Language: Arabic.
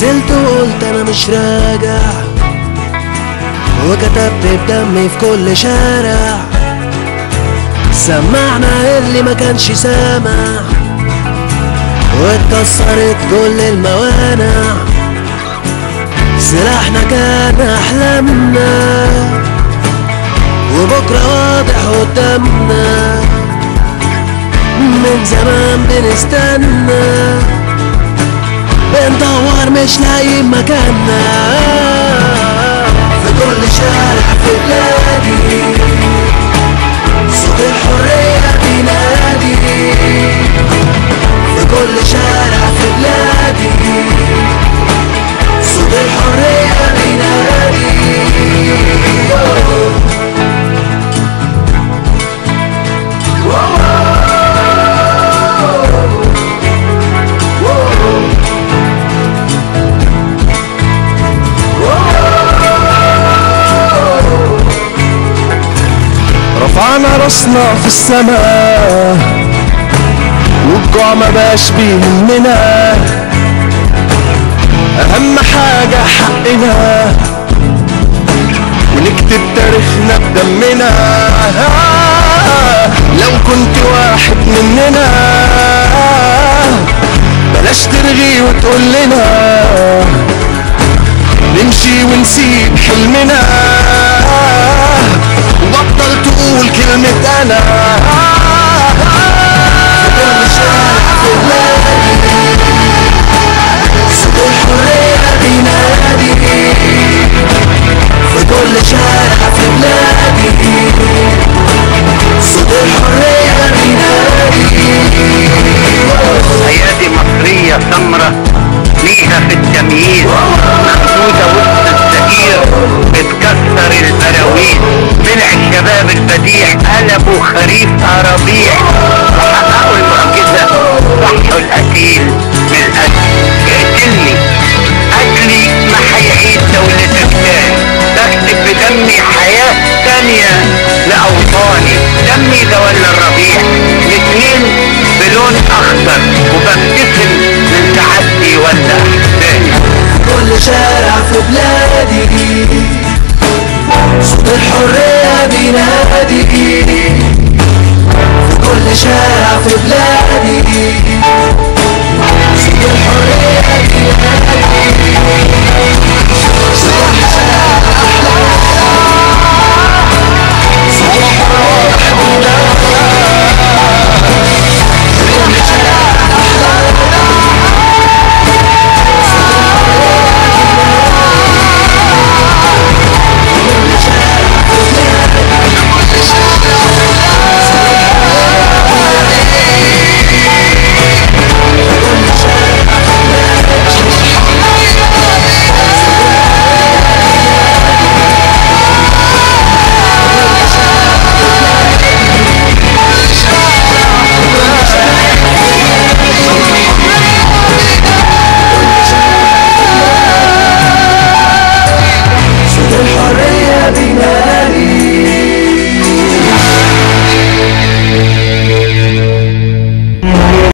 نزلت وقلت انا مش راجع، وكتبت بدمي في كل شارع، سمعنا اللي ما كانش سامع، واتكسرت كل الموانع. سلاحنا كان احلامنا، وبكرة واضح قدامنا، من زمان بنستنى، بندور مش لاقيين مكاننا. في كل شارع في بلادي صوت الحرية بينادي، في كل شارع في بلادي صوت الحرية بينادي. رفعنا راسنا في السماء، والجوع ما بقاش بيهمنا، اهم حاجة حقنا، ونكتب تاريخنا بدمنا. لو كنت واحد مننا بلاش ترغي وتقول لنا نمشي ونسيب حلمنا، وبطل تقول كلمة أنا. في كل شارع في بلادي صوت الحرية بينادي، في كل شارع في بلادي صوت الحرية بينادي. أيادي مصرية سمرة ليها في التمييز، ممدودة وسط الزئير بتكسر البراويز. طلع الشباب البديع قلبوا خريف ربيع، وحققوا المعجزة صحوا القتيل من القتل. اقتلني أجلي ما هيعيد دولتك تاني، بكتب بدمي حياة تانية لأوطاني. دمي ده ولا الربيع الاتنين بلون أخضر، وببتسم من تعدي ولا أحزاني. كل شارع في بلادي صوت الحرية بينادي، في كل شارع في بلادي صوت الحرية بينادي.